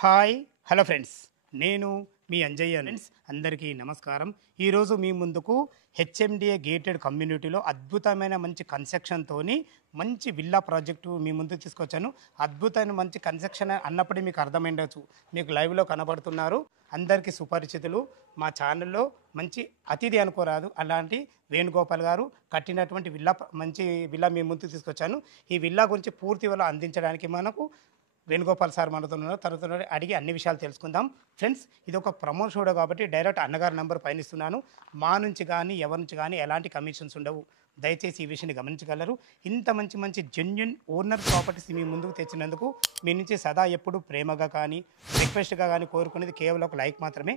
Hi hello friends, నేను మీ Anjaiah. Friends అందరికీ నమస్కారం. ఈరోజు మీ ముందుకు హెచ్ఎండిఏ గేటెడ్ కమ్యూనిటీలో అద్భుతమైన మంచి కన్స్ట్రక్షన్తోని మంచి విల్లా ప్రాజెక్టు మీ ముందుకు తీసుకొచ్చాను. అద్భుతమైన మంచి కన్స్ట్రక్షన్ అన్నప్పుడే మీకు అర్థమైండొచ్చు. మీకు లైవ్లో కనబడుతున్నారు, అందరికీ సుపరిచితులు. మా ఛానల్లో మంచి అతిథి అనుకోరాదు, అలాంటి వేణుగోపాల్ గారు కట్టినటువంటి మంచి విల్లా మీ ముందుకు తీసుకొచ్చాను. ఈ విల్లా గురించి పూర్తి వివరాలు అందించడానికి మనకు వేణుగోపాల్ సార్ మనతో ఉన్నారు. తర్వాత అడిగి అన్ని విషయాలు తెలుసుకుందాం. ఫ్రెండ్స్, ఇది ఒక ప్రమోషన్ షో కాబట్టి డైరెక్ట్ అన్నగారి నెంబర్ పైన ఇస్తున్నాను. మా నుంచి కానీ ఎవరి నుంచి కానీ ఎలాంటి కమిషన్స్ ఉండవు. దయచేసి ఈ విషయాన్ని గమనించగలరు. ఇంత మంచి జెన్యున్ ఓనర్ ప్రాపర్టీస్ మీ ముందుకు తెచ్చినందుకు మీ నుంచి సదా ఎప్పుడు ప్రేమగా కానీ రిక్వెస్ట్గా కానీ కోరుకునేది కేవలం ఒక లైక్ మాత్రమే.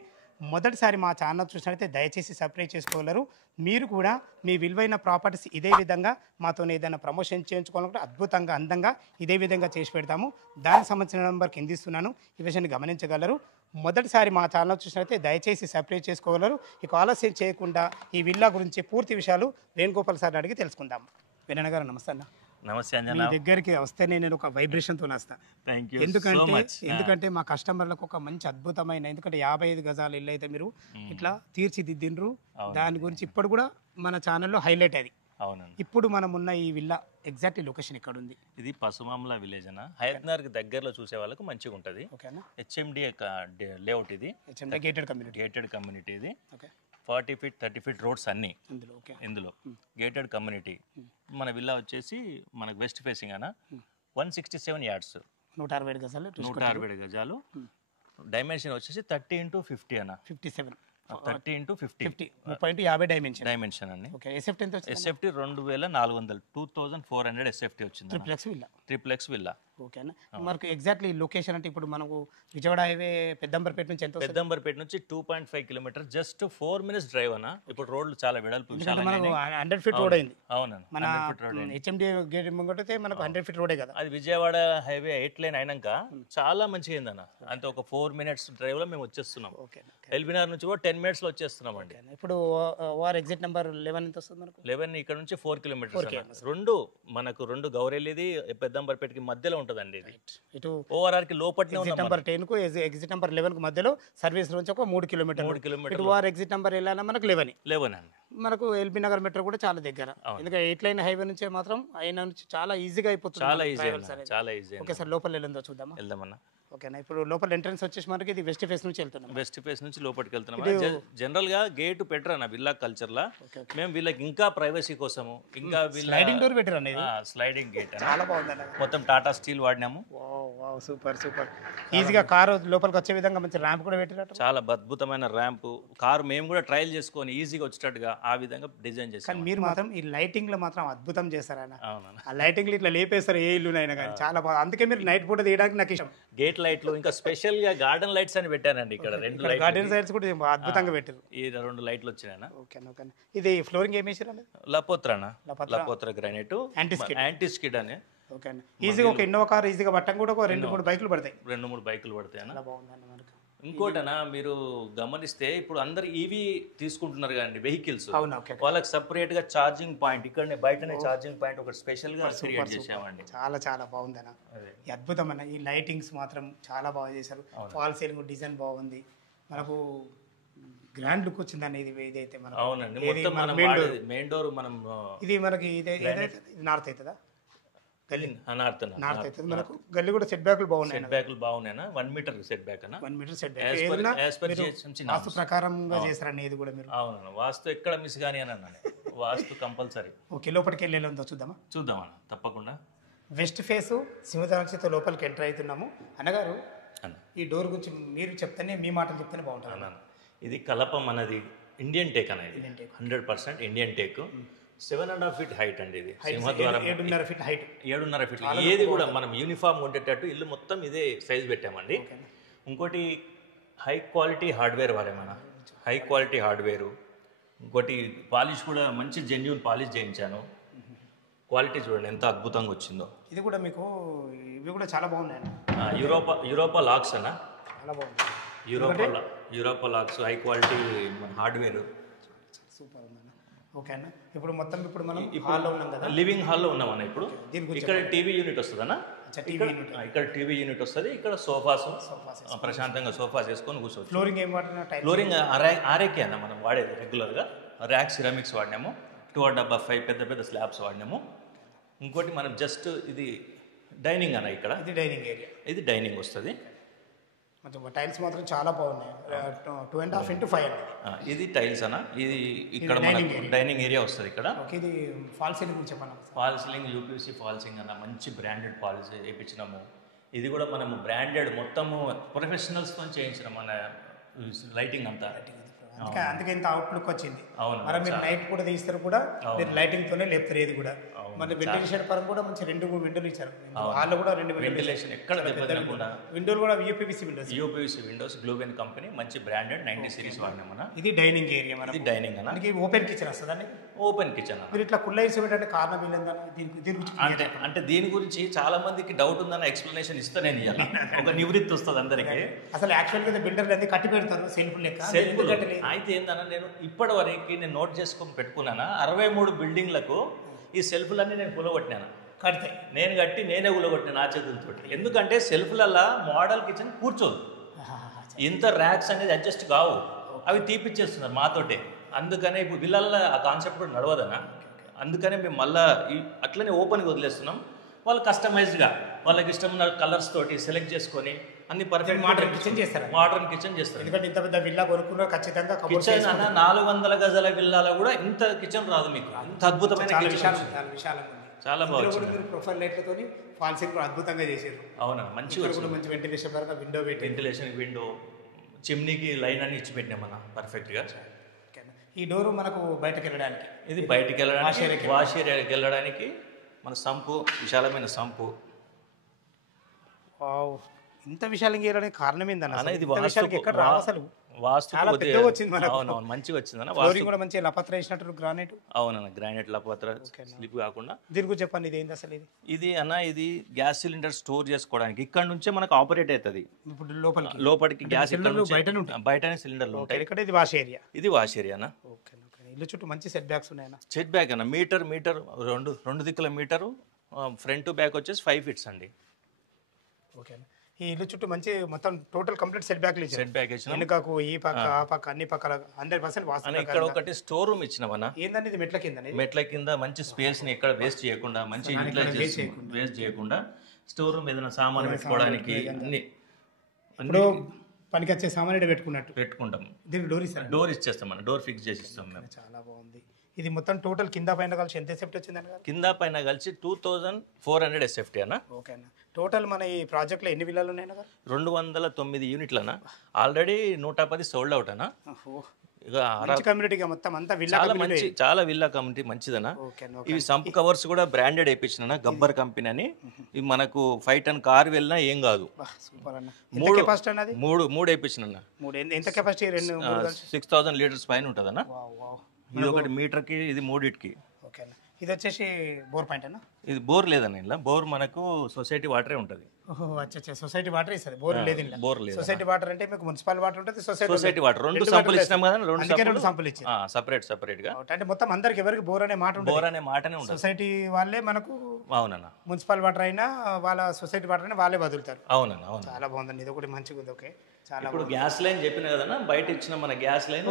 మొదటిసారి మా ఛానల్ చూసినట్లయితే దయచేసి సబ్స్క్రైబ్ చేసుకోగలరు. మీరు కూడా మీ విలువైన ప్రాపర్టీస్ ఇదే విధంగా మాతో ఏదైనా ప్రమోషన్ చేయించుకోవాలంటే అద్భుతంగా అందంగా ఇదే విధంగా చేసి పెడతాము. దానికి సంబంధించిన నెంబర్ కింద ఇస్తున్నాను, ఈ విషయాన్ని గమనించగలరు. మొదటిసారి మా ఛానల్ చూసినట్లయితే దయచేసి సబ్స్క్రైబ్ చేసుకోగలరు. ఇక ఆలస్యం చేయకుండా ఈ విల్లా గురించి పూర్తి విషయాలు వేణుగోపాల్ సార్ అడిగి తెలుసుకుందాం. వీరన్న గారు నమస్తే అన్న. నమస్తే అంజనా. మీ దగ్గరికి వస్తేనే నేను ఒక వైబ్రేషన్తో వస్తాను. ఎందుకంటే మా కస్టమర్లకు ఒక మంచి అద్భుతమైన, ఎందుకంటే 55 గజాల ఇల్లు అయితే మీరు ఇట్లా తీర్చిదిద్దిండ్రు. దాని గురించి ఇప్పుడు కూడా మన ఛానల్లో హైలైట్ అది. అవునండి. ఇప్పుడు మనం ఉన్న ఈ విల్లా ఎగ్జాక్ట్ లొకేషన్ ఎక్కడ ఉంది? ఇది పసుమామల విలేజ్ అన్న, హయత్నగర్ దగ్గరలో చూసే వాళ్ళకు మంచిగా ఉంటుంది. ఓకేనా? హెచ్ఎండి లేఅవుట్ ఇది, గేటెడ్ కమ్యూనిటీ ఇది. ఓకే. 40 feet 30 feet రోడ్స్ అన్ని ఓకే. ఇందులో గేటెడ్ కమ్యూనిటీ. మన విల్లా వచ్చేసి మనకు వెస్ట్ ఫేసింగ్ అన్న, 167 yards, 160 గజాలు. డైమెన్షన్ వచ్చేసి 30 into 50 అన్న, 57 30 into 50, 50 డైమెన్షన్ అండి. ఎస్ఎఫ్టీ ఎంత వచ్చింది? ఎస్ఎఫ్టీ 2400, 2400 ఎస్ఎఫ్టీ వచ్చింది. Triplex villa. ఓకేనా? మనకు ఎగ్జాక్ట్లీ లొకేషన్ అంటే ఇప్పుడు మనకు విజయవాడ హైవే పెద్దంబర్పేట నుంచి ఎంత? పెద్దంబర్పేట నుంచి 2.5 kilometers, జస్ట్ 4 minutes డ్రైవ్ అన్న. ఇప్పుడు రోడ్లు చాలా వెడల్పు, 100 feet రోడ్ అయింది. అవునండి, మన హెచ్ఎండి గేట్ ముంగటే మనకు 100 feet రోడే కదా. అది విజయవాడ హైవే 8 lane అయినాక చాలా మంచిగా అయిందన్న. అంతే ఒక 4 minutes డ్రైవ్ లో మేము వచ్చేస్తున్నాం. ఎల్బీనగర్ నుంచి కూడా 10 minutes లో వచ్చేస్తున్నాం అండి. ఇప్పుడు వార్ ఎగ్జిట్ నెంబర్ 11 ఎంత వస్తుంది మనకు? 11 ఇక్కడ నుంచి 4 kilometers. రెండు గౌరెల్లిది పెద్దంబర్పేటకి మధ్యలో ఉంటుందండి. ఇటు ఓఆర్ఆర్ కి లోపల ఎగ్జిట్ నెంబర్ 10 కు ఎగ్జిట్ నెంబర్ 11 కు మధ్యలో సర్వీస్ నుంచి ఒక 3 కిలోమీటర్లు. ఇటు వార్ ఎగ్జిట్ నెంబర్ వెళ్ళాలన్నా మనకు 11 అండి. మనకు ఎల్బీ నగర్ మెట్రో కూడా చాలా దగ్గర. ఎందుకంటే 8 lane హైవే నుంచి మాత్రం ఆయన నుంచి చాలా ఈజీగా అయిపోతుంది. చాలా ఈజీ. ఓకే సార్, లోపల వెళ్ళిందో చూద్దామా? వెళ్దామన్నా. ఓకేనా? ఇప్పుడు లోపల ఎంట్రన్స్ వచ్చేసి మనకి ఇది వెస్ట్ ఫేస్ నుంచి వెళ్తున్నాం. వెస్ట్ ఫేస్ నుంచి లోపలికి వెళ్తున్నాం. జనరల్ గా గేట్ పెట్టరా నా విల్లా కల్చర్ లా, మేము వీళ్ళకి ఇంకా ప్రైవసీ కోసము ఇంకా స్లైడింగ్ డోర్ పెట్టారు అనేది. స్లైడింగ్ గేట్ చాలా బాగుంది. మొత్తం టాటా స్టీల్ వాడినాము. సూపర్. ఈజీగా కారు లోపలికి వచ్చే విధంగా మంచి ర్యాంప్ కూడా పెట్టారు. చాలా అద్భుతమైన ర్యాంప్. కారు మేము కూడా ట్రయల్ చేసుకొని ఈజీగా వచ్చేటట్టుగా ఆ విధంగా డిజైన్ చేస్తాం. కానీ మీరు మాత్రం ఈ లైటింగ్ లో మాత్రం అద్భుతం చేస్తారు ఆయన. ఆ లైటింగ్ ఇట్లా లేపేస్తారు ఏ ఇల్లునైనా కానీ, చాలా బాగా. అందుకే మీరు నైట్ పూట తీయడానికి నాకు ఇష్టం. గేట్ లైట్లు ఇంకా స్పెషల్ గా గార్డెన్ లైట్స్ అని పెట్టానండి. ఇక్కడ 2 గార్డెన్ లైట్స్ కూడా అద్భుతంగా పెట్టారు. ఈ 2 లైట్లు వచ్చినాయన. ఓకే. ఇది ఫ్లోరింగ్ ఏం వేసారు? లపోత్రా గ్రానైట్ యాంటీ స్కిడ్ అని. ఓకే. ఈజీగా ఒక ఇన్నోవా కార్ ఈజీగా పట్టం కూడా ఒక 2-3 బైకులు పడతాయి. 2-3 బైకులు పడతాయి అన్న. ఇంకోటనా మీరు గమనిస్తే ఇప్పుడు అందరు ఈవీ తీసుకుంటున్నారు కదండి వెహికల్స్. వాళ్ళకి సపరేట్ గా ఛార్జింగ్ పాయింట్ ఇక్కడనే బయటనే ఛార్జింగ్ పాయింట్ ఒకటి స్పెషల్ గా క్రియేట్ చేసామండి. చాలా బాగుందన్న. అద్భుతమైన ఈ లైటింగ్స్ మాత్రం చాలా బాగా చేశారు. ఫాల్ సీలింగ్ డిజైన్ బాగుంది. మనకు గ్రాండ్ లుక్ వచ్చిందండి. ఇదైతే మనకు అవునండి. మెయిన్ డోర్ మనం ఇది మనకి ఇది నార్త్ అవుతుందా? నార్త్ అవుతుంది. మనకు గల్లీ కూడా సెట్ బ్యాక్లు బాగున్నాయి. 1 meter సెట్ బ్యాక్ అన్న. 1 meter సెట్ బ్యాక్ వాస్తు ప్రకారంగా చేస్తారండి. ఇది కూడా మీరు అవునన్న. వాస్తు ఎక్కడ మిస్ కానీ అని అన్నాను. వాస్తు కంపల్సరీ. ఓకే, లోపలికి వెళ్ళేందో చూద్దామన్న. తప్పకుండా. వెస్ట్ ఫేస్ సింహద్వారంతో లోపలికి ఎంటర్ అవుతున్నాము. అన్నగారు, ఈ డోర్ గురించి మీరు చెప్తేనే, మీ మాటలు చెప్తేనే బాగుంటుంది అన్న. ఇది కలపం అన్నది ఇండియన్ టేక్ అనేది 100% ఇండియన్ టేక్. 7.5 feet హైట్ అండి. ఇది సింహద్వారం 7.5 feet హైట్. 7.5 feet. ఏది కూడా మనం యూనిఫామ్ ఉండేటట్టు ఇల్లు మొత్తం ఇదే సైజ్ పెట్టామండి. ఇంకోటి హై క్వాలిటీ హార్డ్వేర్ వాడేమన్నా. High quality hardware. ఇంకోటి పాలిష్ కూడా మంచి జెన్యూన్ పాలిష్ చేయించాను. క్వాలిటీ చూడండి ఎంత అద్భుతంగా వచ్చిందో. ఇది కూడా మీకు ఇవి కూడా చాలా బాగున్నాయి. యూరోపా లాక్స్ అన్న. చాలా బాగుంది. Europa lakhs high quality hardware. Super ఉందన్న. ఓకే అన్న. ఇప్పుడు మనం హాల్లో ఉన్నాం కదా, లివింగ్ హాల్లో ఉన్నామన్న. ఇప్పుడు ఇక్కడ టీవీ యూనిట్ వస్తుందన్న. ఇక్కడ టీవీ యూనిట్ వస్తుంది, ఇక్కడ సోఫాస్ ప్రశాంతంగా సోఫాస్ వేసుకొని కూర్చోవచ్చు. ఫ్లోరింగ్ ఏం వాడినా ఫ్లోరింగ్ ఆర్ఏకే అన్న మనం వాడేది రెగ్యులర్గా. ర్యాక్ సిరామిక్స్ వాడినాము, 2.5 పెద్ద పెద్ద స్లాబ్స్ వాడినాము. ఇంకోటి మనం జస్ట్ ఇది డైనింగ్ అన్న, ఇక్కడ ఇది డైనింగ్ ఏరియా, ఇది డైనింగ్ వస్తుంది. కొంచెం టైల్స్ మాత్రం చాలా బాగున్నాయి, 2.5 x 5 అనేది. ఇది టైల్స్ అన్న, ఇది ఇక్కడ మనకు డైనింగ్ ఏరియా వస్తుంది. ఇక్కడ ఇది ఫాల్ సీలింగ్ గురించి చెప్పండి. Fall ceiling UPC fall ceiling అన్న, మంచి బ్రాండెడ్ ఫాల్స్ వేయించినాము. ఇది కూడా మనము బ్రాండెడ్ మొత్తము ప్రొఫెషనల్స్తో చేయించిన మన లైటింగ్ అంతా. అందుకే ఇంత అవుట్లుక్ వచ్చింది. అవును, మరి మీరు నైట్ కూడా తీస్తారు కూడా, మీరు లైటింగ్ తోనే లేపుతారు. ఏది కూడా మరి వెంటిలేషన్ పరంగా కూడా మంచి 2 విండోలు ఇచ్చారు. హాల్లో కూడా 2 వెంటిలేషన్ ఎక్కడ దెబ్బతినకుండా. విండోలు కూడా యూపీవీసీ విండోస్, గ్లూబెన్ కంపెనీ మంచి బ్రాండెడ్ 90 సిరీస్ వాడినామన్నా. ఇది డైనింగ్ ఏరియా, ఇది డైనింగ్ అన్న. ఓపెన్ కిచెన్ వస్తుందండి. ఓపెన్ కిచెన్ మీరు ఇట్లా కుల్లైస్ పెట్టండి కారణం ఏంటంటే అంటే దీని గురించి చాలా మందికి డౌట్ ఉందన్న ఎక్స్ప్లెనేషన్ ఇస్తా నేను ఇవ్వాలి. ఒక నివృత్తి వస్తుంది అందరికి. అసలు యాక్చువల్గా బిల్డర్లు అన్ని కట్టి పెడతారు సెల్ఫ్ లెక్క. అయితే ఏందన్నా, నేను ఇప్పటి వరకు నేను నోట్ చేసుకొని పెట్టుకున్నాను, 63 బిల్డింగ్లకు ఈ సెల్ఫ్లన్నీ నేను కులగొట్టినాను. కడతాయి నేను కట్టి నేనే కులగొట్టిన నా చేతులతో. ఎందుకంటే సెల్ఫ్లల్లా మోడల్ కిచెన్ కూర్చోదు, ఇంత ర్యాక్స్ అనేది అడ్జస్ట్ కావు, అవి తీపిచ్చేస్తున్నారు మాతోటే. అందుకనే ఇప్పుడు వీళ్ళల్లో ఆ కాన్సెప్ట్ కూడా నడవదనా. అందుకనే మేము మళ్ళీ అట్లనే ఓపెన్గా వదిలేస్తున్నాం. వాళ్ళు కస్టమైజ్డ్గా వాళ్ళకి ఇష్టమైన కలర్స్ తోటి సెలెక్ట్ చేసుకొని అన్ని పర్ఫెక్ట్ మోడర్న్ కిచెన్ చేస్తారు. మోడర్న్ కిచెన్ చేస్తారు. ఎందుకంటే ఇంత పెద్ద విల్లా కొనుక్కున్నా ఖచ్చితంగా కిచెన్ అన్న 400 గజాల విల్లాలో కూడా ఇంత కిచెన్ రాదు మీకు. అంత అద్భుతమైన చాలా బాగుంది. మీరు ప్రొఫైల్ లైట్లతో ఫాల్ సీలింగ్ కూడా అద్భుతంగా చేశారు. అవునా, మంచిగా మంచి వెంటిలేషన్ పరంగా విండో పెట్టి, వెంటిలేషన్ విండో, చిమ్నీకి లైన్ అని ఇచ్చి పెట్టినాం మనం పర్ఫెక్ట్గా. ఈ డోరు మనకు బయటకు వెళ్ళడానికి, ఇది బయటికి వెళ్ళడానికి, వాష్ ఏరియాకి వెళ్ళడానికి మన సంపు, విశాలమైన సంపు. ఇంత విశాలంగా వెళ్ళడానికి కారణం ఏందన్న? ఇది ఎక్కడ రావు అసలు. వాస్తు వచ్చింది మనకు. అవునవును, మంచిగా వచ్చిందన్న. ఫ్లోరింగ్ కూడా మంచి లపత్ర వేసినట్టు గ్రానైట్. అవునన్న, గ్రానైట్ లపత్ర స్లిప్ కాకుండా. దీని గురించి చెప్పండి, ఇది ఏంది అసలు? ఇది అన్న, ఇది గ్యాస్ సిలిండర్ స్టోర్ చేసుకోవడానికి ఇక్కడ నుంచే మనకు ఆపరేట్ అవుతుంది. ఇప్పుడు లోపలికి గ్యాస్ బయటనే సిలిండర్లు ఉంటాయి. ఇక్కడ ఇది వాష్ ఏరియా, ఇది వాష్ ఏరియా అన్న. ఇల్లు చుట్టూ మంచి సెట్ బ్యాక్స్ ఉన్నాయన్న. సెట్ బ్యాక్ అన్న మీటర్ రెండు దిక్కుల మీటరు, ఫ్రంట్ టు బ్యాక్ వచ్చేసి 5 ఫీట్స్ అండి. ఓకే, ఈ ఇల్లు చుట్టూ మంచి మొత్తం టోటల్ కంప్లీట్ సెట్ బ్యాక్ ఇచ్చిన వెనుకకు ఈ పక్క ఆ పక్క అన్ని పక్కల 100% వాస్తు. ఇక్కడ ఒకటి స్టోర్ రూమ్ ఇచ్చినామన్నా. ఏంటంటే ఇది మెట్ల కింద, మెట్ల కింద మంచి స్పేస్ ని ఎక్కడ వేస్ట్ చేయకుండా, మంచి వేస్ట్ చేయకుండా స్టోర్ రూమ్ ఏదైనా సామాను పెట్టుకోవడానికి అన్ని ఇప్పుడు పనికి వచ్చే సామాన్ పెట్టుకుంటాం. దీనికి డోర్ ఇచ్చేస్తాం, మనం డోర్ ఫిక్స్ చేసి ఇస్తాం మేము. చాలా బాగుంది. ఇది మొత్తం టోటల్ కింద పైన కలిసి ఎంత ఎస్ఎఫ్టీ వచ్చిందని? కింద పైన కలిసి 2400 ఎస్ఎఫ్టీ అన్న. ఓకే అన్న. టోటల్ మన ఈ ప్రాజెక్ట్లో ఎన్ని విల్లాలు ఉన్నాయి? 209 యూనిట్లనా. ఆల్రెడీ 110 సోల్డ్ అవుట్ అన్న. కమ్యూనిటీగా మొత్తం అంతా విల్లా మంచి, చాలా విల్లా కమ్యూనిటీ మంచిదన్న. ఇవి సంప్ కవర్స్ కూడా బ్రాండెడ్ వేయించిన గబ్బర్ కంపెనీ అని. ఇవి మనకు 5 టన్ కార్ వెళ్ళినా ఏం కాదు. మూడు వేయించిన. ఎంత కెపాసిటీ? 6000 లీటర్స్ పైన ఉంటుంది అన్న. ఇది ఒకటి మీటర్కి, ఇది 3కి. ఓకే, ఇది వచ్చేసి బోర్ పాయింట్ అన్న. ఇది బోర్ లేదన్న, ఇలా బోర్ మనకు సొసైటీ వాటరే ఉంటుంది. సొసైటీ వాటర్ ఇస్తుంది, బోర్ లేదు. బోర్ లేదు. సొసైటీ వాటర్ అంటే మీకు మున్సిపల్ వాటర్ ఉంటుంది, సొసైటీ వాటర్. 2 సంపులు ఇచ్చినాం కదా, 2 సంపులు ఇచ్చి సపరేట్ గా. అంటే మొత్తం అందరికి ఎవరికి బోర్ అనే మాట ఉంటుంది. బోర్ అనే మాటనే ఉంటుంది. సొసైటీ వాళ్ళే మనకు, అవునన్న, మున్సిపల్ వాటర్ అయినా వాళ్ళ సొసైటీ వాటర్ అయినా వాళ్ళే వదులుతారు. అవునన్న, అవును. చాలా బాగుందండి, ఇది ఒకటి మంచిగా ఉంది. ఓకే, చాలా. ఇప్పుడు గ్యాస్ లైన్ చెప్పిన కదన్నా, బయట ఇచ్చిన మన గ్యాస్ లైన్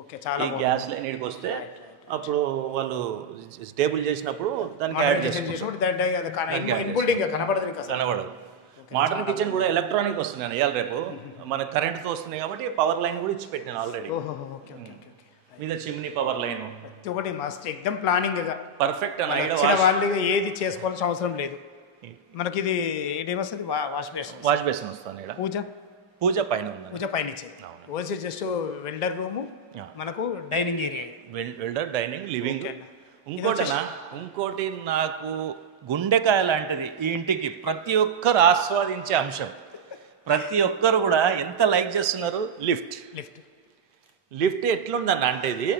ఓకే, చాలా. ఈ గ్యాస్ లైన్ ఇక్కడికి వస్తే అప్పుడు వాళ్ళు స్టేబుల్ చేసినప్పుడు దానికి యాడ్ చేసినప్పుడు కనబడదు. మోడర్న్ కిచెన్ కూడా ఎలక్ట్రానిక్ వస్తున్నాను ఇవాళ రేపు. మన కరెంట్తో వస్తున్నాయి కాబట్టి పవర్ లైన్ కూడా ఇచ్చి పెట్టినాను ఆల్రెడీ. మీద చిమ్నీ పవర్ లైన్ ఒకటి మస్ట్ ఎక్దమ్ ప్లానింగ్ పర్ఫెక్ట్ అని వాళ్ళు ఏది చేసుకోవాల్సిన అవసరం లేదు. మనకి ఇది ఏమొస్తుంది? వాష్ బేసిన్ వస్తుంది. పూజ పైన ఇచ్చేది. ఓన్లీ జస్ట్ వెల్డర్ రూము, మనకు dining area, welder dining living. ఇంకోటి నాకు గుండెకాయ లాంటిది ఈ ఇంటికి, ప్రతి ఒక్కరు ఆస్వాదించే అంశం, ప్రతి ఒక్కరు కూడా ఎంత లైక్ చేస్తున్నారు, లిఫ్ట్ ఎట్లుందన్న అంటే, ఇది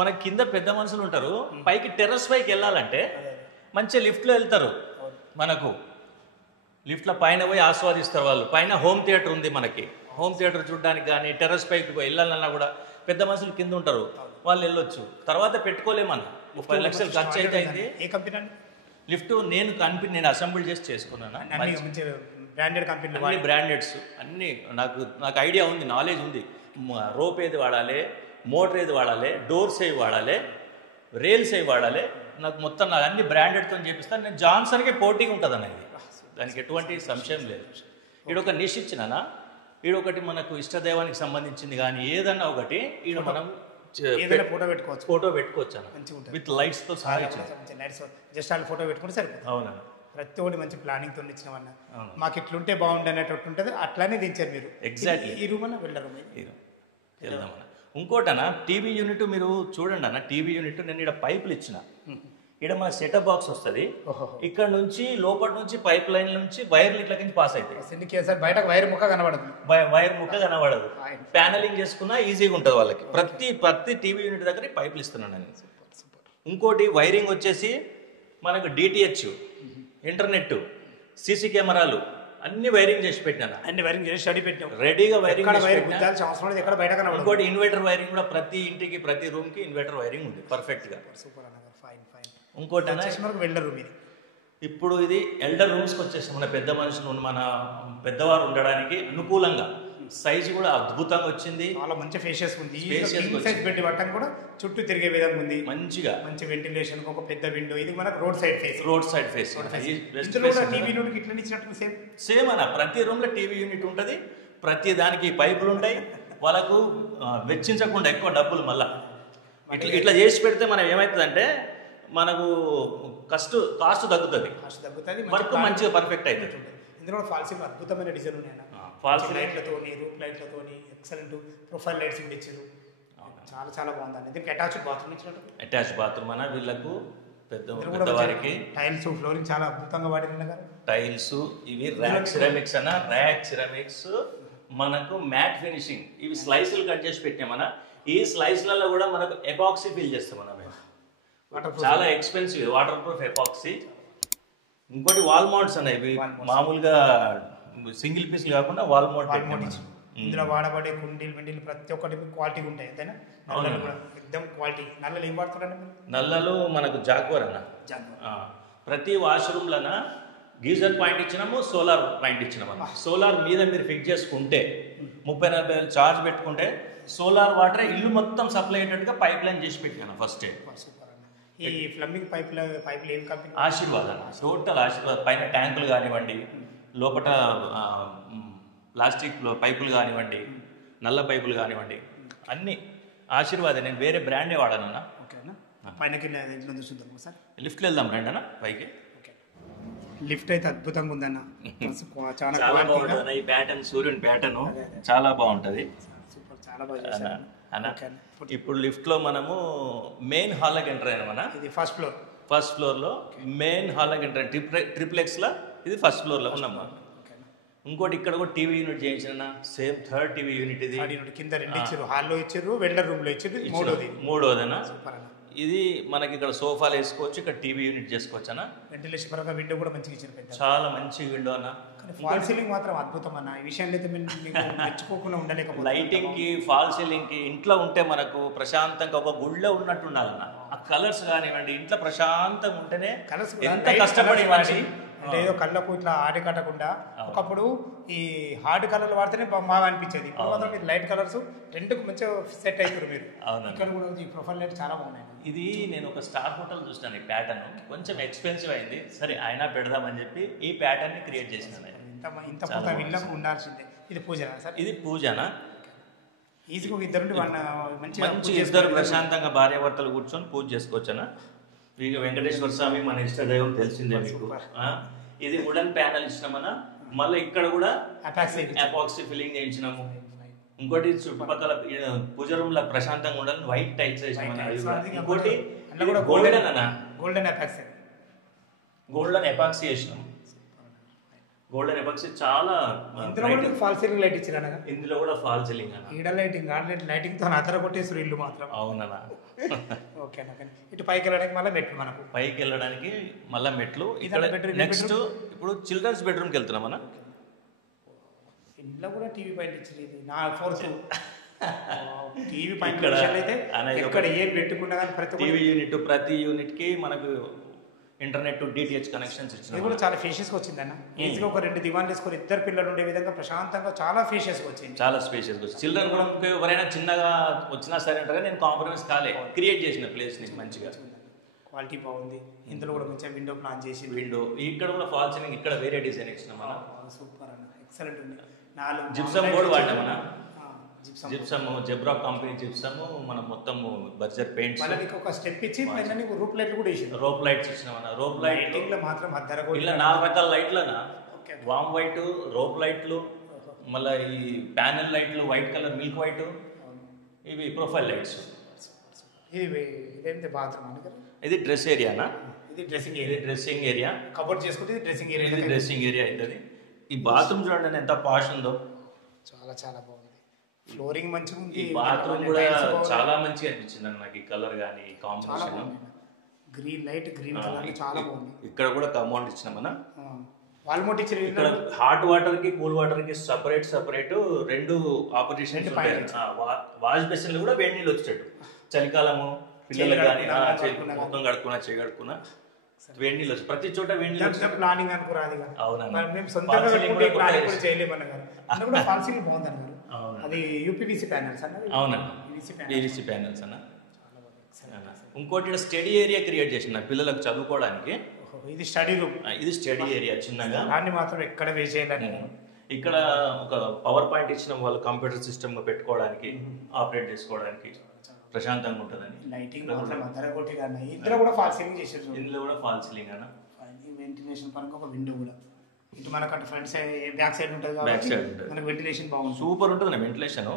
మన కింద పెద్ద మనుషులు ఉంటారు, పైకి టెర్రస్ పైకి వెళ్ళాలంటే మంచిగా లిఫ్ట్లో వెళ్తారు. మనకు లిఫ్ట్లో పైన పోయి ఆస్వాదిస్తారు వాళ్ళు. పైన హోమ్ థియేటర్ ఉంది మనకి, హోమ్ థియేటర్ చూడడానికి కానీ, టెర్రస్ పైకి వెళ్ళాలన్నా కూడా పెద్ద మనుషులు కింద ఉంటారు, వాళ్ళు వెళ్ళొచ్చు. తర్వాత పెట్టుకోలేమన్నా 30 లక్షలు ఖర్చు అయితే అయింది. ఏ కంపెనీ? లిఫ్ట్ నేను అసెంబుల్ చేసి చేసుకున్నాను. అన్ని మంచి బ్రాండెడ్ కంపెనీలు అన్ని బ్రాండెడ్స్ అన్నీ నాకు ఐడియా ఉంది, నాలెడ్జ్ ఉంది. రోప్ ఏది వాడాలి, మోటార్ ఏది వాడాలి, డోర్స్ ఏవి వాడాలి, రైల్స్ ఏవి వాడాలి, నాకు మొత్తం నాకు అన్ని బ్రాండెడ్తో చేపిస్తాను. నేను జాన్సన్కే పోటీగా ఉంటుంది అన్న ఇది, దానికి ఎటువంటి సంశయం లేదు. ఈడొక నిష్ ఇచ్చినానా, ఈడొకటి మనకు ఇష్టదైవానికి సంబంధించింది కానీ ఏదన్నా ఒకటి ఈడ మనం ఫోటో పెట్టుకోవచ్చు అన్న, విత్ లైట్స్తో సహా జస్ట్ వాళ్ళు ఫోటో పెట్టుకుంటే సరిపోతుంది. అవునన్న, ప్రతి ఒక్కటి మంచి ప్లానింగ్తో ఇచ్చినవన్న. మాకు ఇట్లుంటే బాగుండే అనేటట్టు ఉంటుంది, అట్లానే దించారు మీరు. ఎగ్జాక్ట్లీ. ఈ రూమ్ అన్న వెళ్ళరు వెళ్దామన్న. ఇంకోటన్నా టీవీ యూనిట్ మీరు చూడండి అన్న, టీవీ యూనిట్ నేను ఇక్కడ పైపులు ఇచ్చిన, ఇక్కడ మన సెటప్ బాక్స్ వస్తుంది, ఇక్కడ నుంచి లోపటి నుంచి పైప్ లైన్ నుంచి వైర్లు ఇట్లా కింద పాస్ అవుతాయి. బయట వైర్ ముక్క కనబడదు, వైర్ ముక్క కనబడదు. ప్యానలింగ్ చేసుకున్నా ఈజీగా ఉంటుంది వాళ్ళకి. ప్రతి టీవీ యూనిట్ దగ్గర పైపులు ఇస్తున్నాను నేను. ఇంకోటి వైరింగ్ వచ్చేసి మనకు డిటిహెచ్, ఇంటర్నెట్, సీసీ కెమెరాలు అన్ని వైరింగ్ చేసి పెట్టినా, అన్ని వైరింగ్ చేసి రెడీ పెట్టాం, రెడీగా వైరింగ్. ఎక్కడ బయట కనబడదు. ఇంకోటి ఇన్వర్టర్ వైరింగ్ కూడా ప్రతి ఇంటికి ప్రతి రూమ్ కి ఇన్వర్టర్ వైరింగ్ ఉంది పర్ఫెక్ట్ గా. సూపర్ అన్న, ఫైన్ ఫైన్. ఇంకోటి వెళ్ళరు మీరు ఇప్పుడు ఇది ఎల్డర్ రూమ్స్కి వచ్చేసాం. మన పెద్ద మనుషులు మన పెద్దవారు ఉండడానికి అనుకూలంగా సైజు కూడా అద్భుతంగా వచ్చింది, చాలా మంచి ఫేషియస్ ఉంది. సైజ్ పెట్టి పట్టం కూడా చుట్టూ తిరిగే విధంగా ఉంది, మంచిగా మంచి వెంటిలేషన్, ఒక పెద్ద విండో. ఇది మనకు road side face. TV unit ఇట్లా ఇచ్చినట్టు సేమ్ అన్న, ప్రతి రూమ్ లో టీవీ యూనిట్ ఉంటుంది, ప్రతి దానికి పైపులు ఉంటాయి. వాళ్ళకు వెచ్చించకుండా ఎక్కువ డబ్బులు మళ్ళా ఇట్లా చేసి పెడితే మనం ఏమవుతుందంటే మనకు కాస్ట్ తగ్గుతుంది, వర్క్ మంచిగా పర్ఫెక్ట్ అవుతుంది. ఇందులో ఫాల్ సీలింగ్ అద్భుతమైన డిజైన్ ఉన్నాయి, ఫాల్ లైట్లతోని, రూప్ లైట్లతోని ఎక్సలెంట్ ప్రొఫైల్ లైట్స్ కూడా ఇచ్చారు. చాలా చాలా బాగుందండి. దీనికి అటాచ్డ్ బాత్రూమ్ ఇచ్చినట్టు, అటాచ్డ్ బాత్రూమ్ అన్న వీళ్ళకు పెద్దవారికి. టైల్స్, ఫ్లోరింగ్ చాలా అద్భుతంగా వాడిన టైల్స్. ఇవి ర్యాక్ సిరామిక్స్ అన్న, ర్యాక్ సిరామిక్స్ మనకు మ్యాట్ ఫినిషింగ్. ఇవి స్లైసులు కట్ చేసి పెట్టామన్నా. ఈ స్లైస్లలో కూడా మనకు ఎపాక్సీ ఫిల్ చేస్తామన్నా మేము, చాలా ఎక్స్పెన్సివ్ వాటర్ ప్రూఫ్ ఎపాక్సీ. ఇంకోటి వాల్ మౌంట్స్ అన్న, ఇవి మామూలుగా సింగిల్ పీస్లు కాకుండా వాల్ మౌంట్. ఇందులో వాడబడే కుండీలు ప్రతి ఒక్కటి క్వాలిటీ ఉంటాయి అంతేనా? నల్లలు కూడా ఎక్దమ్ క్వాలిటీ. నల్లలు ఏం వాడుతున్నారండి? నల్లలు మనకు జాగ్వర్ అన్న. ప్రతి వాష్రూమ్లన గీజర్ పాయింట్ ఇచ్చినాము, సోలార్ పాయింట్ ఇచ్చినాము. సోలార్ మీద మీరు ఫిక్స్ చేసుకుంటే 30-40 వేలు ఛార్జ్ పెట్టుకుంటే సోలార్ వాటర్ ఇల్లు మొత్తం సప్లై అయ్యేటట్టుగా పైప్ లైన్ చేసి పెట్టాను ఫస్ట్. ఈ ప్లంబింగ్ పైపులు ఏం కంపెనీ? ఆశీర్వాద్ అన్న, టోటల్ ఆశీర్వాద్. పైన ట్యాంకులు కానివ్వండి, లోపల ప్లాస్టిక్ పైపులు కానివ్వండి, నల్ల పైపులు కానివ్వండి, అన్నీ ఆశీర్వాద్. నేను వేరే బ్రాండే వాడానన్నా. ఓకేనా? పైనకి చూద్దాం సార్. లిఫ్ట్లో వెళ్దాం రండి అన్న పైకి. లిఫ్ట్ అయితే అద్భుతంగా ఉందన్న, చాలా బాగుంటుంది. ఈ ప్యాటర్న్, సూర్యుని ప్యాటర్న్ చాలా బాగుంటుంది చాలా బాగా అన్న. ఇప్పుడు లిఫ్ట్ లో మనము మెయిన్ హాల్లోకి ఎంటర్ అయినా మన. ఇది ఫస్ట్ ఫ్లోర్ లో మెయిన్ హాల్లోకి ఎంటర్ అయిన ట్రిప్లెక్స్ లో ఇది ఫస్ట్ ఫ్లోర్ లో ఉన్నాం. ఇంకోటి ఇక్కడ కూడా టీవీ యూనిట్ చేయించిన, సేమ్ థర్డ్ టీవీ యూనిట్. ఇది కింద 2 ఇచ్చారు, హాల్లో ఇచ్చారు, వెల్డర్ రూమ్ లో ఇచ్చారు, మూడోదనా. ఇది మనకి ఇక్కడ సోఫాలు వేసుకోవచ్చు, ఇక్కడ టీవీ యూనిట్ చేసుకోవచ్చు అన్న. వెంటిలేషన్ పరంగా విండో కూడా మంచిగా ఇచ్చారు, చాలా మంచి విండో అన్న. ఫాల్ సీలింగ్ మాత్రం అద్భుతం అన్న. ఈ విషయాన్ని అయితే మెచ్చుకోకుండా ఉండలేకపోతే. లైటింగ్ కి, ఫాల్ సీలింగ్ కి ఇంట్లో ఉంటే మనకు ప్రశాంతంగా ఒక గుళ్ళో ఉన్నట్టు ఉండాలన్న. ఆ కలర్స్ కానివ్వండి, ఇంట్లో ప్రశాంతంగా ఉంటేనే. కలర్స్ ఎంత కష్టపడి వాడి అంటే ఏదో కళ్ళకు ఇట్లా ఆడి కట్టకుండా, ఒకప్పుడు ఈ హార్డ్ కలర్లు వాడితేనే బాగా అనిపించేది. ఇప్పుడు మాత్రం మీరు లైట్ కలర్స్ రెండుకు మంచిగా సెట్ అవుతారు మీరు. ఇక్కడ కూడా ఈ ప్రొఫైల్ లైట్ చాలా బాగున్నాయి. ఇది నేను ఒక స్టార్ హోటల్ చూసినాను, ఈ ప్యాటర్న్ కొంచెం ఎక్స్పెన్సివ్ అయింది, సరే అయినా పెడదామని చెప్పి ఈ ప్యాటర్న్ ని క్రియేట్ చేసినాను. ఇంత పూత విల్లకు ఉండాల్సిందే. ఇది పూజనా సార్? ఇది పూజనా. ఈజీగా ఇద్దరు మంచి ఇద్దరు ప్రశాంతంగా భార్యాభర్తలు కూర్చొని పూజ చేసుకోవచ్చనా. ఇక వెంకటేశ్వర స్వామి మన ఇష్టదైవం తెలిసిందే మీకు. ఇది వుడెన్ ప్యానల్ ఇచ్చినామన్నా. మళ్ళీ ఇక్కడ కూడా అపాక్సీ ఫిల్లింగ్ చేయించినాము. ఇంకోటి చుట్టుపక్కల పూజ రూమ్ లో ప్రశాంతంగా ఉండాలని వైట్ టైల్స్ వేసినామన్నా. ఇంకోటి గోల్డెన్ అన్న, గోల్డెన్ ఎపాక్సీ వేసినాము. గోల్డెన్ ఎపాక్సీ చాలా. ఫాల్ సీలింగ్ లైట్ ఇచ్చిన, ఇందులో కూడా ఫాల్ సీలింగ్ అన్న. ఈడ లైటింగ్ తో అదర కొట్టేసారు ఇల్లు మాత్రం. అవునన్నా. ఓకేనా? ఇటు పైకి వెళ్ళడానికి మళ్ళీ మెట్లు, మనకు పైకి వెళ్ళడానికి మళ్ళీ మెట్లు. నెక్స్ట్ ఇప్పుడు చిల్డ్రన్స్ బెడ్రూమ్కి వెళ్తున్నాం అన్న. ఇంట్లో కూడా టీవీ పాయింట్ ఇచ్చింది. ఇది నా ఫోర్త్ టీవీ పాయింట్ అయితే ఇక్కడ ఏం పెట్టుకున్నా కానీ ప్రతి టీవీ యూనిట్, ప్రతి యూనిట్ కి మనకు ఇంటర్నెట్ డిటిహెచ్ కనెక్షన్స్ ఇది ఇచ్చినాం. కూడా చాలా ఫేషియస్గా వచ్చిందన్న. ఈజీగా ఒక 2 దివాన్లు వేసుకొని 2 పిల్లలు ఉండే విధంగా ప్రశాంతంగా చాలా ఫేషియస్గా వచ్చింది. చాలా స్పేషియస్గా వచ్చింది. చిల్డ్రన్ కూడా ఎవరైనా చిన్నగా వచ్చినా సరే అంటారా, నేను కాంప్రమైజ్ కాలే, క్రియేట్ చేసిన ప్లేస్ని మంచిగా. క్వాలిటీ బాగుంది. ఇందులో కూడా మంచిగా విండో ప్లాన్ చేసి విండో ఇక్కడ కూడా ఫాల్ సీలింగ్ ఇక్కడ వేరే డిజైన్ ఇచ్చినాం మనం. సూపర్ అన్న, ఎక్సలెంట్ ఉంది. 4 జిప్సమ్ బోర్డు వాడినాం మన. జిప్సమ్ జిప్సమ్ జెబ్రాక్ కంపెనీ జిప్సమ్ మనం మొత్తం బర్జర్ పెయింట్స్. మళ్ళీ నీకు ఒక స్టెప్ ఇచ్చి పైన నీకు రూప్ లైట్లు కూడా వేసింది. రోప్ లైట్స్ ఇచ్చినాం మన. రోప్ లైటింగ్ లో మాత్రం అద్దర ఇలా 4 రకాల లైట్లనా, వామ్ వైట్, రోప్ లైట్లు, మళ్ళీ ఈ ప్యానెల్ లైట్లు, వైట్ కలర్ మిల్క్ వైట్, ఇవి ప్రొఫైల్ లైట్స్. ఇదేంటి బాత్రూమ్ అని కదా, ఇది డ్రెస్ ఏరియానా, ఇది డ్రెస్సింగ్ ఇది ఏరియా. Dressing area. కబోర్డ్ చేసుకుంటే ఇది డ్రెస్సింగ్ ఏరియా. ఇది డ్రెస్సింగ్ ఏరియా అవుతుంది. ఈ బాత్రూమ్ చూడండి ఎంత పాష్ ఉందో. చాలా చాలా బాగుంది. ఫ్లోరింగ్ మంచిగా ఉంది. ఈ బాత్రూమ్ కూడా చాలా మంచిగా అనిపించింది అన్న నాకు. ఈ కలర్ కానీ ఈ combination, green light green colour చాలా బాగుంది. ఇక్కడ కూడా కమౌండ్ ఇచ్చినాం మన. వాల్మోట్ ఇచ్చిన ఇక్కడ హాట్ వాటర్ కి కూల్ వాటర్ కి సపరేట్ 2 ఆపరేషన్. వాష్ బేసిన్లు కూడా వేడి నీళ్ళు వచ్చేటట్టు, చలికాలము పిల్లలకు కానీ మొత్తం కడుక్కున్నా చేయగడుక్కున్నా వేడి నీళ్ళు వచ్చి ప్రతి చోట వేడి నీళ్ళు. ప్లానింగ్ అనుకోరాదు. అవునా, మేము సొంతంగా పెట్టుకుంటే ప్లానింగ్ కూడా చేయలేమన్న గారు. అందులో కూడా ఫాల్ సీలింగ్ బాగుంది అన్నారు. అది యూపీవీసీ ప్యానెల్స్ అన్న. అవునన్నా, పీవీసీ ప్యానెల్స్ అన్న. ఇంకోటి స్టడీ ఏరియా క్రియేట్ చేసిన పిల్లలకు చదువుకోవడానికి. ఇది స్టడీ రూమ్. ఇది స్టడీ ఏరియా చిన్నగా. దాన్ని మాత్రం ఎక్కడ వేసేయాలని. ఇక్కడ ఒక పవర్ పాయింట్ ఇచ్చిన వాళ్ళు కంప్యూటర్ సిస్టమ్ పెట్టుకోవడానికి, ఆపరేట్ చేసుకోవడానికి ప్రశాంతంగా ఉంటుందని. లైటింగ్ మాత్రం అద్దర కొట్టి కానీ ఇందులో కూడా ఫాల్ సీలింగ్ చేసేది. ఇందులో కూడా ఫాల్ సీలింగ్ అన్న. వెంటిలేషన్ పరంగా ఒక విండో కూడా ఇటు మనకు అటు ఫ్రంట్ సైడ్ బ్యాక్ సైడ్ ఉంటుంది కాబట్టి మనకు వెంటిలేషన్ బాగుంది. సూపర్ ఉంటుంది వెంటిలేషన్.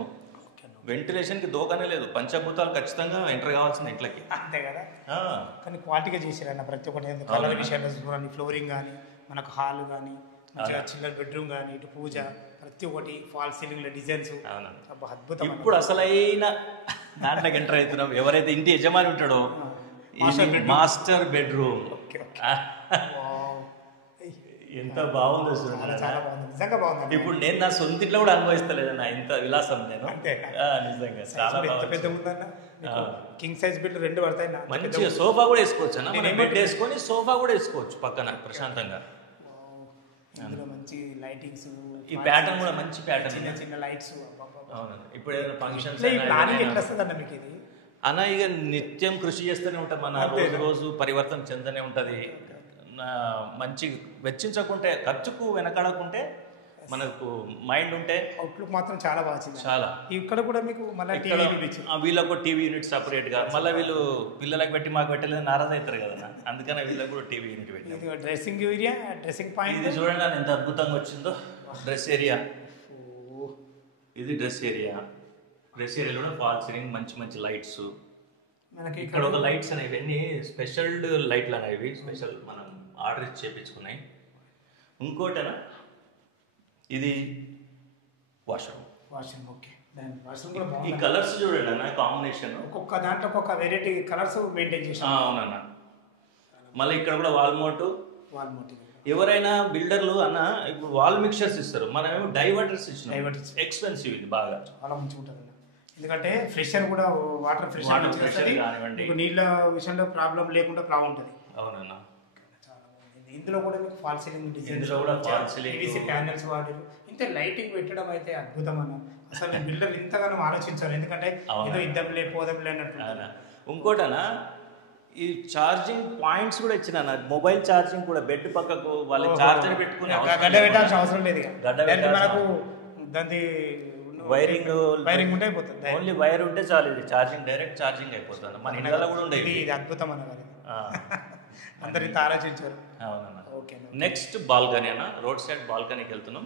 వెంటిలేషన్కి దోకనే లేదు. పంచభూతాలు ఖచ్చితంగా ఎంటర్ కావాల్సింది ఇంట్లోకి. అంతే కదా. కానీ క్వాలిటీగా చేసారన్న ప్రతి ఒక్కటి. కలర్ విషయాలు చూడండి, ఫ్లోరింగ్ కానీ మనకు హాల్ కానీ మంచిగా చిన్న బెడ్రూమ్ కానీ ఇటు పూజ ప్రతి ఒక్కటి ఫాల్ సీలింగ్ లో డిజైన్స్ అద్భుతం. ఇప్పుడు అసలైన దాంట్లోకి ఎంటర్ అవుతున్నాం. ఎవరైతే ఇంటి యజమాని ఉంటాడో మాస్టర్ బెడ్రూమ్. ఎంత బాగుందో చాలా బాగుంది, నిజంగా బాగుంది. ఇప్పుడు నేను నా సొంత ఇంట్లో కూడా అనుభవిస్తలేదన్న ఇంత విలాసం నేను. నిజంగా చాలా పెద్ద ఉందన్న. కింగ్ సైజ్ బెడ్ 2 పడతాయి. మంచిగా సోఫా కూడా వేసుకోవచ్చు అన్న. మనం బెడ్ వేసుకొని సోఫా కూడా వేసుకోవచ్చు పక్కన ప్రశాంతంగా. మంచి లైటింగ్స్, ఈ ప్యాటర్న్ కూడా మంచి ప్యాటర్న్, చిన్న చిన్న లైట్స్. అవునండి. ఇప్పుడు ఏదైనా ఫంక్షన్స్ ప్లానింగ్ ఎట్లా వస్తుంది అన్న మీకు ఇది? అన్న ఇక నిత్యం కృషి చేస్తూనే ఉంటాం మన. రోజు పరివర్తన చెందనే ఉంటుంది. మంచి వెచ్చించకుంటే, ఖర్చుకు వెనకాడకుంటే, మనకు మైండ్ ఉంటే అవుట్లుక్ మాత్రం చాలా బాగా చాలా. ఇక్కడ కూడా మీకు మళ్ళీ వీళ్ళకు టీవీ యూనిట్ సపరేట్ గా, మళ్ళీ వీళ్ళు పిల్లలకు పెట్టి మాకు పెట్టలేదు నారాజ్ అవుతారు కదా, అందుకనే వీళ్ళకి కూడా టీవీ యూనిట్ పెట్టి. డ్రెస్సింగ్ ఏరియా, డ్రెస్సింగ్ పాయింట్ ఇది చూడండి ఎంత అద్భుతంగా వచ్చిందో. డ్రెస్ ఏరియా, ఇది డ్రెస్ ఏరియా. డ్రెస్ ఏరియాలో కూడా ఫాల్ సీలింగ్, మంచి మంచి లైట్స్. మనకి ఇక్కడ ఒక లైట్స్ అనేవి ఇవన్నీ స్పెషల్ లైట్లు అనేవి స్పెషల్ మనం ఆర్డర్ ఇచ్చి చేయించుకున్నాయి. ఇంకోటనా ఇది వాష్రూమ్. ఓకే. ఈ కలర్స్ చూడండి అన్న, కాంబినేషన్ ఒక్కొక్క దాంట్లో ఒక్కొక్క వెరైటీ కలర్స్ మెయింటైన్ చేసాం. అవునన్నా. మళ్ళీ ఇక్కడ కూడా వాల్మోట్. ఎవరైనా బిల్డర్లు అన్న ఇప్పుడు వాల్ మిక్చర్స్ ఇస్తారు, మనమేమో డైవర్టర్స్ ఇచ్చినాం. ఎక్స్పెన్సివ్, ఇది బాగా చాలా మంచిగా ఉంటుంది. ఎందుకంటే ఫ్రెషర్ కూడా వాటర్ ఫ్రెషర్ కానివ్వండి, నీళ్ళ విషయంలో ప్రాబ్లం లేకుండా బాగుంటుంది. అవునన్నా. ఇందులో కూడా మీకు ఫాల్ సీలింగ్ డిజైన్, ఇందులో కూడా ఫాల్ సీలింగ్ ప్యానెల్స్ వాడారు. ఇంత లైటింగ్ పెట్టడం అయితే అద్భుతం అన్న. అసలు బిల్డర్ ఇంతగానో ఆలోచించారు, ఎందుకంటే ఏదో ఇద్దంలే పోదంలే అన్నట్టు. ఇంకోటనా, ఈ ఛార్జింగ్ పాయింట్స్ కూడా ఇచ్చిన మొబైల్ ఛార్జింగ్ కూడా బెడ్ పక్కకు వాళ్ళ ఛార్జర్ పెట్టుకుని గడ్డ పెట్టాల్సిన అవసరం లేదు. మనకు దాని వైరింగ్ ఉంటే అయిపోతుంది. ఓన్లీ వైర్ ఉంటే చాలు, ఇది ఛార్జింగ్ డైరెక్ట్ ఛార్జింగ్ అయిపోతుంది. మన ఇంట్లో కూడా ఉండేది. ఇది అద్భుతం అన్నగారు, అందరు ఇంత ఆలోచించారు. అవునన్నా. నెక్స్ట్ బాల్కనీ అన్న, రోడ్ సైడ్ బాల్కనీకి వెళ్తున్నాం.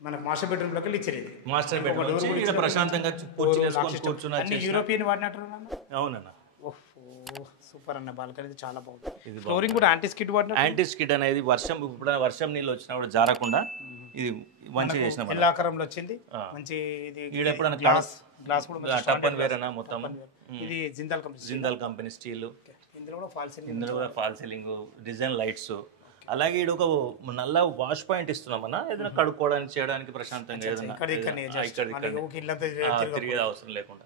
మనకు మాస్టర్ బెడ్రూమ్ లోకి ఇచ్చేది. మాస్టర్ బెడ్రూమ్ ప్రశాంతంగా కూర్చుని యూరోపియన్ వాడినట్టు. అవునన్నా. సూపర్ అన్న, బాల్కనీ చాలా బాగుంది. ఫ్లోరింగ్ కూడా యాంటీ స్కిడ్ వాడిన. యాంటీ స్కిడ్ అనేది వర్షం ఇప్పుడు వర్షం నీళ్ళు వచ్చినా కూడా జారకుండా ఇది మంచిగా చేసిన ఎల్లాకారంలో వచ్చింది. మంచి ఇది ఎప్పుడైనా గ్లాస్ కూడా టప్పన్ వేరేనా మొత్తం. ఇది జిందాల్ కంపెనీ స్టీల్. ఇందులో కూడా ఫాల్ సీలింగ్, డిజైన్ లైట్స్. అలాగే ఇది ఒక నల్ల వాష్ పాయింట్ ఇస్తున్నామన్నా, ఏదైనా కడుక్కోవడానికి చేయడానికి ప్రశాంతంగా ఏదైనా తిరిగే అవసరం లేకుండా.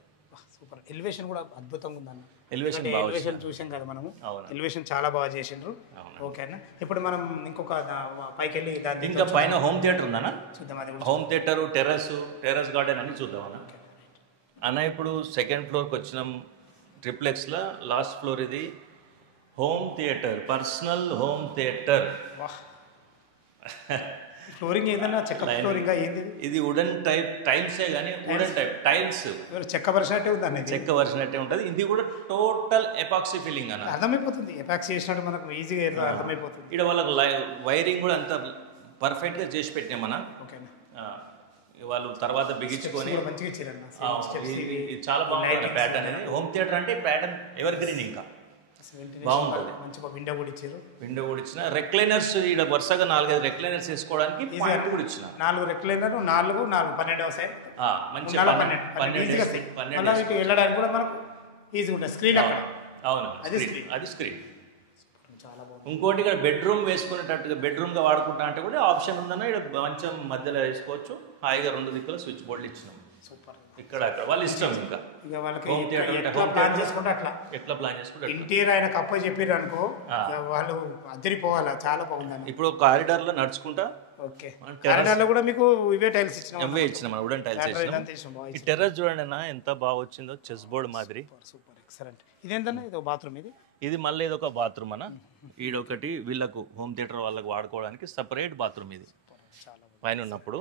సూపర్. ఎలివేషన్ కూడా అద్భుతంగా ఉందన్న. ఎలివేషన్ ఎలివేషన్ చూసాం కదా మనము, ఎలివేషన్ చాలా బాగా చేసిండ్రు. ఓకేనా, ఇప్పుడు మనం ఇంకొక పైకి వెళ్ళి దాని ఇంకా పైన హోమ్ థియేటర్ ఉందన్నా, చూద్దాం. అది హోమ్ థియేటర్, టెర్రస్ గార్డెన్ అన్ని చూద్దాం అన్న. ఇప్పుడు సెకండ్ ఫ్లోర్కి వచ్చినాం ట్రిప్లెక్స్లో. లాస్ట్ ఫ్లోర్ ఇది home theatre, personal home theatre. Flooring ఏదైనా చెక్క ఫ్లోరింగ్ ఏంది? ఇది వుడెన్ టైప్ టైల్సే, కానీ వుడెన్ టైప్ టైల్స్ చెక్క పరిచినట్టే ఉంది. చెక్క వరిసినట్టే ఉంటుంది. ఇది కూడా టోటల్ ఎపాక్సీ ఫీలింగ్ అన్న. అర్థమైపోతుంది, ఎపాక్సీ చేసినట్టు మనకు ఈజీగా అర్థమైపోతుంది. ఇక్కడ వాళ్ళకి వైరింగ్ కూడా అంత పర్ఫెక్ట్గా చేసి పెట్టినామన్నా. ఓకేనా, వాళ్ళు తర్వాత బిగించుకొని మంచిగా ఇచ్చారన్న. ఇది చాలా బాగుంటుంది ప్యాటర్న్. అనేది హోమ్ థియేటర్ అంటే ప్యాటర్న్ ఎవర్ గ్రీన్, ఇంకా బాగుంటుంది. మంచిగా విండో కూడా ఇచ్చారు. విండో కూడా ఇచ్చిన రెక్లైనర్స్, ఇక్కడ వరుసగా 4-5 రెక్లైనర్స్ వేసుకోవడానికి పాయింట్ కూడా ఇచ్చిన. 4 రెక్లైనర్, 12 వస్తాయి. మంచిగా 12 వెళ్ళడానికి కూడా మనకు ఈజీ ఉంటుంది. స్క్రీన్ అక్కడ. అవును, అది స్క్రీన్. చాలా బాగుంది. ఇంకోటి ఇక్కడ బెడ్రూమ్ వేసుకునేటట్టుగా, బెడ్రూమ్గా వాడుకుంటా అంటే కూడా ఆప్షన్ ఉందన్న. ఇక్కడ మంచం మధ్యలో వేసుకోవచ్చు. హాయిగా 2 దిక్కుల స్విచ్ బోర్డులు ఇచ్చినాం. సూపర్. ఇక్కడ అక్కడ వాళ్ళ ఇష్టం. ఇంకా వాళ్ళకి హోమ్ థియేటర్ ప్లాన్ చేసుకుంటే అట్లా, ఎట్లా ప్లాన్ చేసుకుంటే ఇంటీరియర్ ఆయన కప్ప చెప్పారు అనుకో, వాళ్ళు అదిరిపోవాలా. చాలా బాగుందని. ఇప్పుడు కారిడార్లో నడుచుకుంటా. ఓకే, కారిడార్లో కూడా మీకు ఇవే టైల్స్ ఇచ్చినాం. అవే ఇచ్చినాం మన వుడెన్ టైల్స్ ఇచ్చినాం. ఈ టెర్రస్ చూడండి అన్న, ఎంత బాగా వచ్చిందో, చెస్ బోర్డ్ మాదిరి. Super, excellent. ఇదేంటన్నా, ఇది బాత్రూమ్. ఇది మళ్ళీ ఇది ఒక బాత్రూమ్ అన్న. ఈడొకటి వీళ్ళకు హోమ్ థియేటర్ వాళ్ళకు వాడుకోవడానికి సపరేట్ బాత్రూమ్. ఇది పైన ఉన్నప్పుడు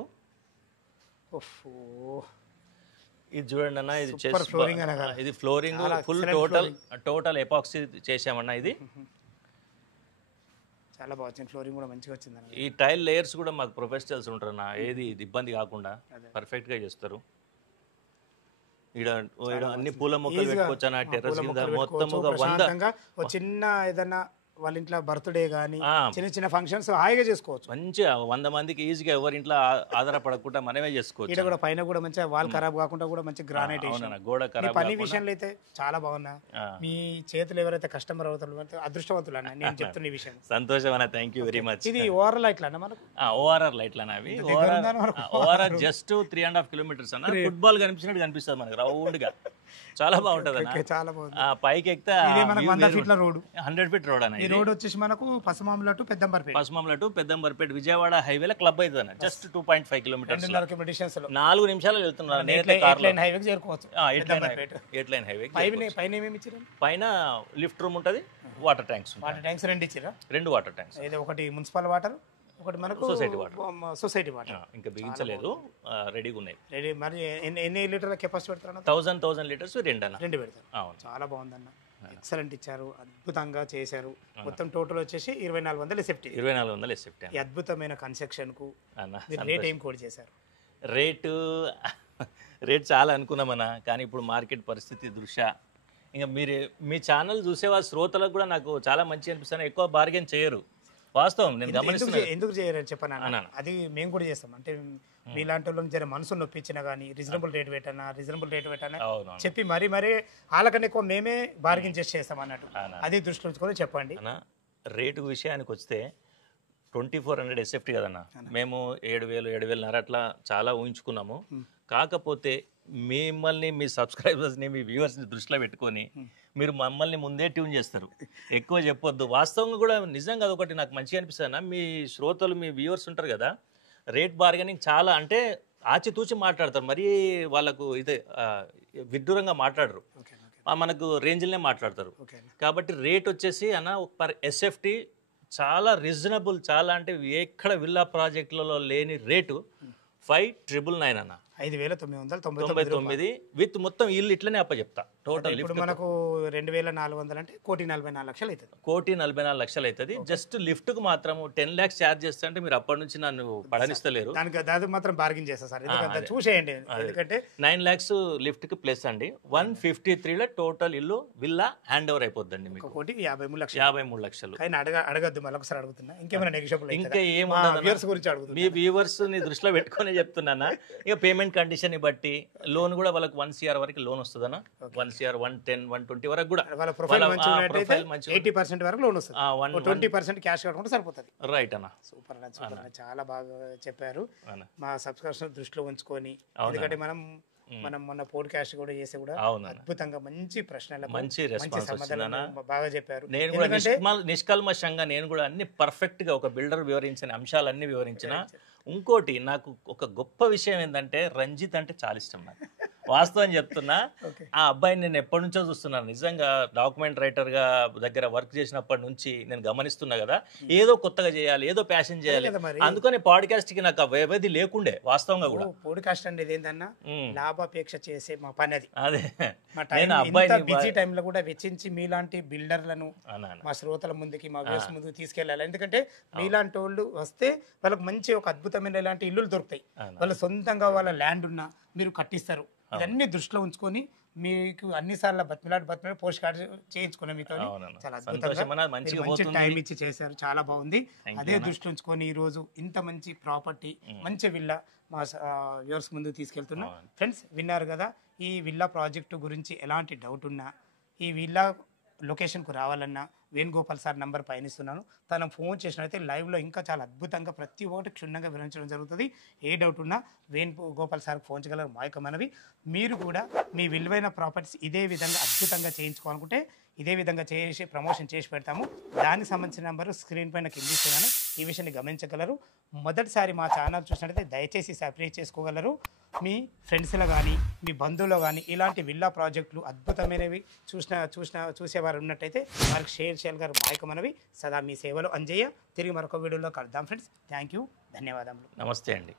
ఇది చూడండి అన్న. ఇది ఇది ఫ్లోరింగ్ ఫుల్ టోటల్ ఎపాక్సీ చేసామన్నా. ఇది చాలా బాగా వచ్చింది. ఫ్లోరింగ్ కూడా మంచిగా వచ్చింది. ఈ టైల్ లేయర్స్ కూడా మాకు ప్రొఫెషనల్స్ ఉంటారన్న. ఏది ఇబ్బంది కాకుండా పర్ఫెక్ట్గా చేస్తారు. ఇక్కడ అన్ని పూల మొక్కలు పెట్టుకోవచ్చు అన్న. టెర్రస్ కింద మొత్తం ఒక 100 చిన్న ఏదన్నా వాళ్ళ ఇంట్లో బర్త్డే కానీ చిన్న చిన్న ఫంక్షన్స్ హాయిగా చేసుకోవచ్చు. మంచిగా 100 మందికి ఈజీగా ఎవరి ఇంట్లో ఆధారపడకుండా మనమే చేసుకోవచ్చు. ఇక్కడ కూడా పైన కూడా మంచిగా వాల్ ఖరాబ్ కాకుండా కూడా మంచి గ్రానైట్ గోడ ఖరాబ్. పని విషయంలో అయితే చాలా బాగున్నా. మీ చేతులు ఎవరైతే కస్టమర్ అవుతారో అదృష్టవంతులు అన్న, నేను చెప్తున్న ఈ విషయం. సంతోషం అన్న, థ్యాంక్ యూ వెరీ మచ్. ఇది ఓఆర్ఆర్ లైట్లు అన్న మనకు. ఓఆర్ఆర్ లైట్లు అన్న. అవి ఓఆర్ఆర్ జస్ట్ 3.5 కిలోమీటర్స్ అన్న. ఫుట్బాల్ కనిపించినట్టు కనిపిస్తుంది మనకి రౌండ్ గా. చాలా బాగుంటది అన్న. చాలా బాగుంది. పైకి ఎక్కితే 100 ఫీట్ల రోడ్, 100 ఫీట్ రోడ్ అన్న. ఈ రోడ్ వచ్చేసి మనకు పసుమాముల టు పెద్దంబర్పేట విజయవాడ హైవేలో క్లబ్ అవుతుంది అన్న. జస్ట్ 2.5 కిలోమీటర్స్, 4 నిమిషాలు వెళ్తున్నారు. 8 లైన్ హైవేకి చేరుకోవచ్చు. 8 లైన్ హైవే. పైన ఏమేమి ఇచ్చారు? పైన లిఫ్ట్ రూమ్ ఉంటుంది, వాటర్ ట్యాంక్స్. 2 ఇచ్చారా? 2 వాటర్ ట్యాంక్స్. ఇది ఒకటి మున్సిపల్ వాటర్, ఒకటి మనకు సొసైటీ వాటర్. ఇంకా బిగించలేదు, రెడీగా ఉన్నాయి. రెడీ. మరి ఎన్ని లీటర్ల కెపాసిటీ పెడతారు? 1000 లీటర్స్ 2 పెడతారు. చాలా బాగుందన్న, ఎక్సలెంట్ ఇచ్చారు, అద్భుతంగా చేశారు. మొత్తం టోటల్ వచ్చేసి 2400 ఎస్ఎఫ్టీ. 2400 ఎస్ఎఫ్టీ. ఈ అద్భుతమైన కన్స్ట్రక్షన్ కు రేట్ ఏం కోడ్ చేశారు? రేట్ చాలా అనుకున్నామన్నా, కానీ ఇప్పుడు మార్కెట్ పరిస్థితి దృష్ట్యా ఇంకా మీ ఛానల్ చూసే వాళ్ళ శ్రోతలకు కూడా నాకు చాలా మంచి అనిపిస్తాను. ఎక్కువ బార్గెన్ చేయరు. వాస్తవం, నేను గమనిస్తున్నాను. ఎందుకు చేయరని చెప్పాను. అది మేము కూడా చేస్తాం. అంటే మీలాంటి వాళ్ళని జర మనసును నొప్పించినా కానీ రీజనబుల్ రేట్ పెట్టానా చెప్పి మరీ వాళ్ళకన్నా ఎక్కువ మేమే బార్గెన్ చేస్తాం అన్నట్టు. అది దృష్టిలో ఉంచుకొని చెప్పండి. రేటు విషయానికి వస్తే 2400 ఎస్ఎఫ్టీ కదన్నా. మేము 7,500 అట్లా చాలా ఊహించుకున్నాము. కాకపోతే మిమ్మల్ని, మీ సబ్స్క్రైబర్స్ని, మీ వ్యూవర్స్ని దృష్టిలో పెట్టుకొని మీరు మమ్మల్ని ముందే ట్యూన్ చేస్తారు. ఎక్కువ చెప్పొద్దు. వాస్తవంగా కూడా నిజంగా అదొకటి నాకు మంచిగా అనిపిస్తుంది. మీ శ్రోతలు, మీ వ్యూవర్స్ ఉంటారు కదా, రేట్ బార్గెనింగ్ చాలా అంటే ఆచితూచి మాట్లాడతారు. మరీ వాళ్ళకు ఇదే విడ్డూరంగా మాట్లాడరు, మనకు రేంజ్లనే మాట్లాడతారు. కాబట్టి రేట్ వచ్చేసి అన్న పర్ ఎస్ఎఫ్టీ చాలా రీజనబుల్. చాలా అంటే ఎక్కడ విల్లా ప్రాజెక్టులలో లేని రేటు 5,999 అన్న. 5,999 విత్ మొత్తం ఇల్లు ఇట్లనే అప్పచెప్తా. టోటల్ ఇప్పుడు మనకు 2,400 అంటే 1,44,00,000 అవుతుంది. 1,44,00,000 అవుతుంది. జస్ట్ లిఫ్ట్ కు మాత్రం 10 lakhs ఛార్జ్ చేస్తా అంటే మీరు అప్పటి నుంచి నన్ను పడనిస్తలేరు. దానికి మాత్రం బార్గెన్ చేస్తా సార్, ఎందుకంటే చూసేయండి. ఎందుకంటే 9 lakhs లిఫ్ట్ కి ప్లస్ అండి. 153 టోటల్ ఇల్లు విల్లా హ్యాండ్ ఓవర్ అయిపోద్ది మీకు. 1,53,00,000. 53,00,000. కానీ అడగద్దు, మళ్ళీ ఒకసారి అడుగుతున్నా. ఇంకేమైనా నెగోషియబుల్? ఇంకా ఏముండదు, గురించి అడుగుతున్నా. మీ వ్యూవర్స్ ని దృష్టిలో పెట్టుకుని చెప్తున్నా. ఇక పేమెంట్ కండిషన్ ని బట్టి లోన్ కూడా వాళ్ళకి 1 CR వరకు లోన్ వస్తుందన్న. 1 CR 110, 120 వరకు కూడా వాళ్ళ ప్రొఫైల్ మంచిగా 80% వరకు లోన్ వస్తుంది. 20% క్యాష్ కట్టుకుంటే సరిపోతుంది. రైట్ అన్న. సూపర్ అన్న, చాలా బాగా చెప్పారు. మా సబ్స్క్రిప్షన్ దృష్టిలో ఉంచుకొని, ఎందుకంటే మనం మనం మొన్న పోడ్కాస్ట్ కూడా చేసి కూడా అవునన్నా. అద్భుతంగా మంచి ప్రశ్నలకు మంచి రెస్పాన్స్ సమాధానాలు బాగా చెప్పారు. నేను కూడా నిష్కల్మషంగా నేను కూడా అన్ని పర్ఫెక్ట్ గా ఒక బిల్డర్ వివరించిన అంశాలన్నీ వివరించిన. ఇంకోటి నాకు ఒక గొప్ప విషయం ఏంటంటే రంజిత్ అంటే చాలా ఇష్టం నాకు. వాస్తవం చెప్తున్నా, ఆ అబ్బాయిని నేను ఎప్పటి నుంచో చూస్తున్నాను. నిజంగా డాక్యుమెంట్ రైటర్ గా దగ్గర వర్క్ చేసినప్పటి నుంచి నేను గమనిస్తున్నా కదా, ఏదో కొత్తగా చేయాలి, ఏదో ప్యాషన్ చేయాలి. అందుకని పాడ్కాస్ట్ కి నాకు ఆ వ్యవధి లేకుండే వాస్తవంగా కూడా. పోడ్కాస్ట్ అనేది ఏంటన్నా లాభాపేక్ష చేసే మా పని అది. అదే నేను అబ్బాయి బిజీ టైంలో కూడా వెచ్చించి మీలాంటి బిల్డర్లను మా శ్రోతల ముందుకి మా వ్యూస్ ముందుకు తీసుకెళ్ళాలి. ఎందుకంటే మీలాంటి వాళ్ళు వస్తే వాళ్ళకి మంచి ఒక అద్భుతమైన ఇలాంటి ఇల్లులు దొరుకుతాయి. వాళ్ళు సొంతంగా వాళ్ళ ల్యాండ్ ఉన్నా మీరు కట్టిస్తారు. ఇవన్నీ దృష్టిలో ఉంచుకొని మీకు అన్నిసార్లు బతిమిలాడి పోస్ట్ కార్డు చేయించుకున్నాం మీతో. చాలా అద్భుతంగా మంచి టైం ఇచ్చి చేశారు, చాలా బాగుంది. అదే దృష్టి ఉంచుకొని ఈ రోజు ఇంత మంచి ప్రాపర్టీ, మంచి విల్లా మా వ్యూవర్స్ ముందుకు తీసుకెళ్తున్నాం. ఫ్రెండ్స్ విన్నారు కదా, ఈ విల్లా ప్రాజెక్టు గురించి ఎలాంటి డౌట్ ఉన్నా, ఈ విల్లా లొకేషన్కు రావాలన్నా వేణుగోపాల్ సార్ నంబర్ పయనిస్తున్నాను. తను ఫోన్ చేసినట్లయితే లైవ్లో ఇంకా చాలా అద్భుతంగా ప్రతి ఒక్కటి క్షుణ్ణంగా వివరించడం జరుగుతుంది. ఏ డౌట్ ఉన్నా వేణుగోపాల్ సార్కి ఫోన్ చేయగలరు. మా యొక్క మనవి, మీరు కూడా మీ విలువైన ప్రాపర్టీస్ ఇదే విధంగా అద్భుతంగా చేయించుకోవాలనుకుంటే ఇదే విధంగా చేసి ప్రమోషన్ చేసి పెడతాము. దానికి సంబంధించిన నెంబరు స్క్రీన్ పైన కింద ఇస్తున్నాను, ఈ విషయాన్ని గమనించగలరు. మొదటిసారి మా ఛానల్ చూసినట్లయితే దయచేసి సబ్స్క్రైబ్ చేసుకోగలరు. మీ ఫ్రెండ్స్లో కానీ మీ బంధువులో కానీ ఇలాంటి విల్లా ప్రాజెక్టులు అద్భుతమైనవి చూసేవారు ఉన్నట్టయితే వారికి షేర్ చేయగలరు. మా యొక్క మనవి, సదా మీ సేవలో అంజయ్య. తిరిగి మరొక వీడియోలో కలుద్దాం ఫ్రెండ్స్. థ్యాంక్ యూ, ధన్యవాదములు. నమస్తే అండి.